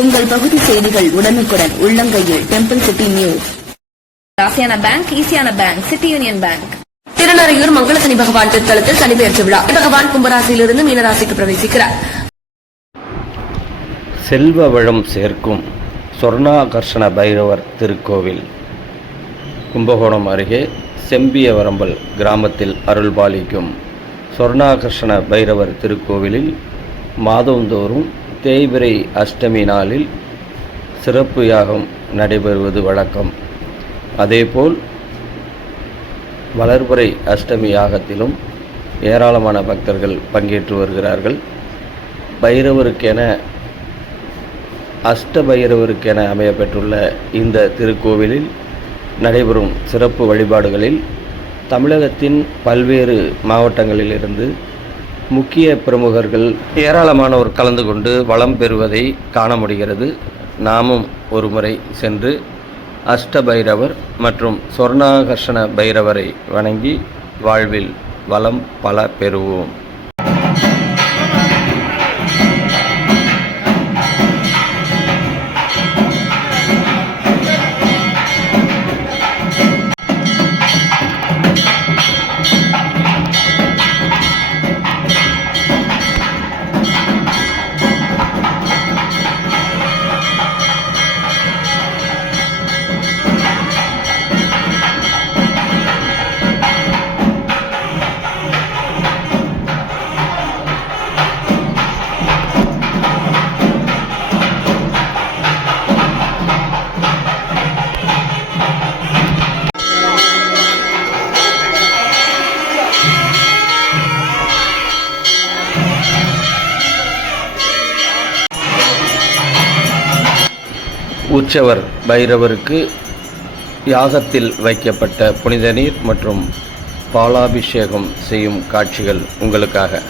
உங்கள் பகுதி செய்திகள் உடனுக்குடன் உள்ளங்கையில் டெம்பிள் சிட்டி நியூஸ். ராசியான பேங்க், ஈசியான bank, city union bank. Thirunaraiyur Mangalasani பகவான் திருத்தலத்தில் சனிபெயர்ச்சி விழா. பகவான் கும்பராசியிலிருந்து மீனராசிக்கு பிரவேசிக்கிறார். செல்வ வளம் சேர்க்கும் சொர்ணாகர்ஷண பைரவர் திருக்கோவில் கும்பகோணம் அருகே செம்பியவரம்பல் கிராமத்தில் அருள்பாலிக்கும் சொர்ணாகர்ஷண பைரவர் திருக்கோவிலில் மாதந்தோறும் தேய்பிறை அஷ்டமி நாளில் சிறப்பு யாகம் நடைபெறுவது வழக்கம். அதேபோல் வளர்பிறை அஷ்டமி யாகத்திலும் ஏராளமான பக்தர்கள் பங்கேற்று வருகிறார்கள். பைரவருக்கென அஷ்டபைரவருக்கென அமையப்பெற்றுள்ள இந்த திருக்கோவிலில் நடைபெறும் சிறப்பு வழிபாடுகளில் தமிழகத்தின் பல்வேறு மாவட்டங்களிலிருந்து முக்கிய பிரமுகர்கள் ஏராளமானோர் கலந்து கொண்டு வளம் பெறுவதை காண முடிகிறது. நாமும் ஒருமுறை சென்று அஷ்டபைரவர் மற்றும் சொர்ணாகர்ஷண பைரவரை வணங்கி வாழ்வில் வளம் பல பெறுவோம். உற்சவர் பைரவருக்கு யாகத்தில் வைக்கப்பட்ட புனித நீர் மற்றும் பாலாபிஷேகம் செய்யும் காட்சிகள் உங்களுக்காக.